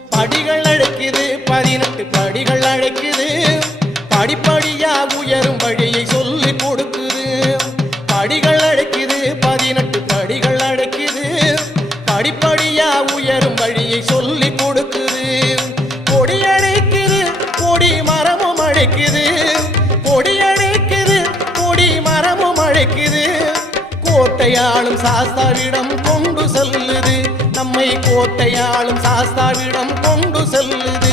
படிகள் அழைக்குது 18 படிகள் அழைக்குது படிப்படியா உயரும் வழியை சொல்லி கொடுக்குது படிகள் அழைக்குது 18 படிகள் அழைக்குது படிப்படியா உயரும் வழியை சொல்லி கொடுக்குது கொடி அழைக்குது கொடி மரமும் அழைக்குது கொடி அழைக்குது கொடி மரமும் அழைக்குது கோட்டையாளும் சாஸ்தாவிடம் கொண்டு செல்லுது நம்மை கோட்டையாளும் சாஸ்தாவிடம் கொண்டு செல்லுது